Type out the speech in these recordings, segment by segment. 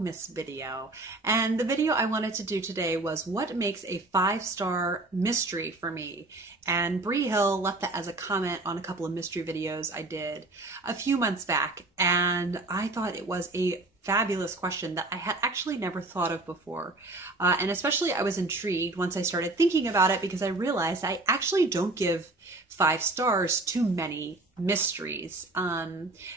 Vlogmas video. And the video I wanted to do today was what makes a 5-star mystery for me. And Bree Hill left that as a comment on a couple of mystery videos I did a few months back. And I thought it was a fabulous question that I had actually never thought of before. And especially I was intrigued once I started thinking about it because I realized I actually don't give 5 stars to many mysteries,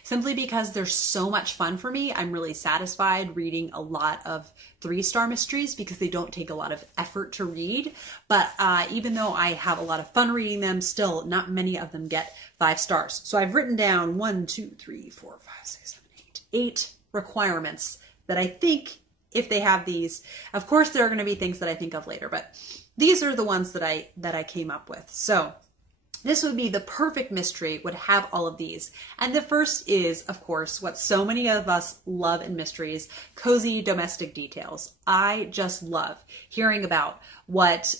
simply because they're so much fun for me. I'm really satisfied reading a lot of 3-star mysteries because they don't take a lot of effort to read. But even though I have a lot of fun reading them, still not many of them get 5 stars. So I've written down 1, 2, 3, 4, 5, 6, 7, 8 requirements that I think if they have these, of course there are going to be things that I think of later, but these are the ones that I came up with. So this would be the perfect mystery, would have all of these. And the first is, of course, what so many of us love in mysteries, cozy domestic details. I just love hearing about what,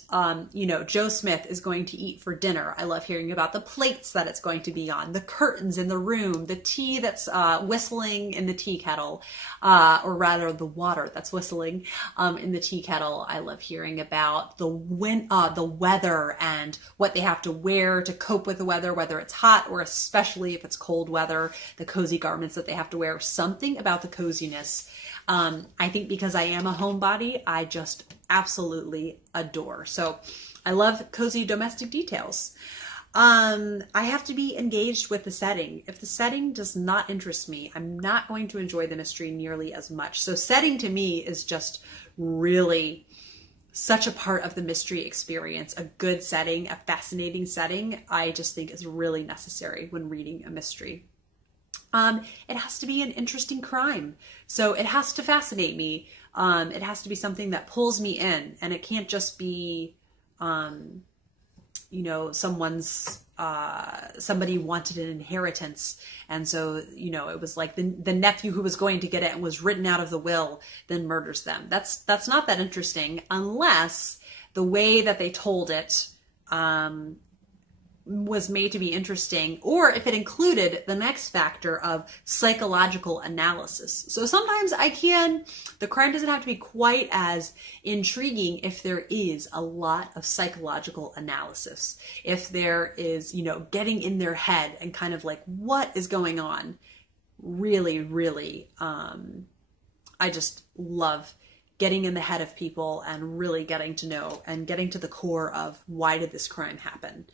Joe Smith is going to eat for dinner. I love hearing about the plates that it's going to be on, the curtains in the room, the tea that's whistling in the tea kettle, or rather the water that's whistling in the tea kettle. I love hearing about the weather and what they have to wear to cope with the weather, whether it's hot or especially if it's cold weather, the cozy garments that they have to wear. Something about the coziness. I think because I am a homebody, I just absolutely adore. So I love cozy domestic details. I have to be engaged with the setting. If the setting does not interest me, I'm not going to enjoy the mystery nearly as much. So setting to me is just really such a part of the mystery experience. A good setting, a fascinating setting, I just think is really necessary when reading a mystery. It has to be an interesting crime. So it has to fascinate me. It has to be something that pulls me in, and it can't just be, somebody wanted an inheritance. And so, it was like the nephew who was going to get it and was written out of the will, then murders them. That's not that interesting unless the way that they told it, was made to be interesting, or if it included the next factor of psychological analysis. So sometimes the crime doesn't have to be quite as intriguing if there is a lot of psychological analysis. If there is, getting in their head and kind of like, what is going on? Really, really, I just love getting in the head of people and really getting to know and getting to the core of why did this crime happen.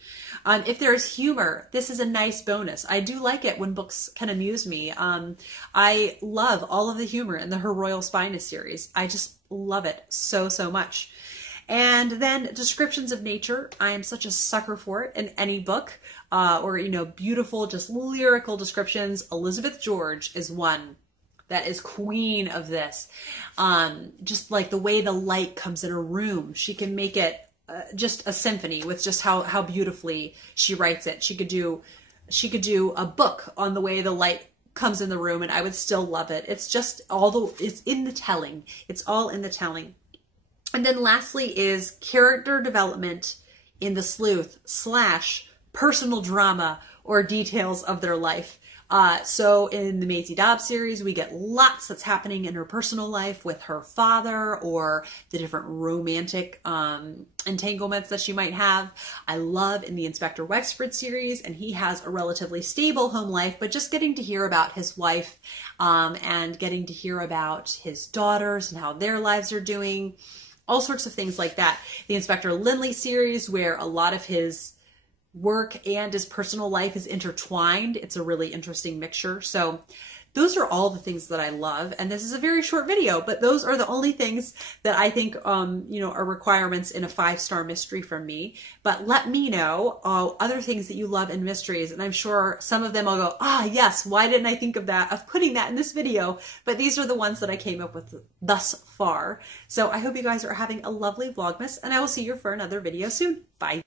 If there's humor, this is a nice bonus. I do like it when books can amuse me. I love all of the humor in the Her Royal Spyness series. I just love it so, so much. And then descriptions of nature. I am such a sucker for it in any book, or, beautiful, just lyrical descriptions. Elizabeth George is one that is queen of this. Just like the way the light comes in a room. She can make it just a symphony with just how beautifully she writes it. She could do a book on the way the light comes in the room and I would still love it. It's just it's in the telling. It's all in the telling. And then lastly is character development in the sleuth / personal drama or details of their life. So in the Maisie Dobbs series, we get lots that's happening in her personal life with her father or the different romantic entanglements that she might have. I love in the Inspector Wexford series, and he has a relatively stable home life, but just getting to hear about his wife and getting to hear about his daughters and how their lives are doing, all sorts of things like that. The Inspector Lindley series, where a lot of his work and his personal life is intertwined. It's a really interesting mixture. So those are all the things that I love. And this is a very short video, but those are the only things that I think, are requirements in a 5-star mystery from me. But let me know other things that you love in mysteries. And I'm sure some of them I'll go, yes, why didn't I think of putting that in this video? But these are the ones that I came up with thus far. So I hope you guys are having a lovely Vlogmas, and I will see you for another video soon. Bye.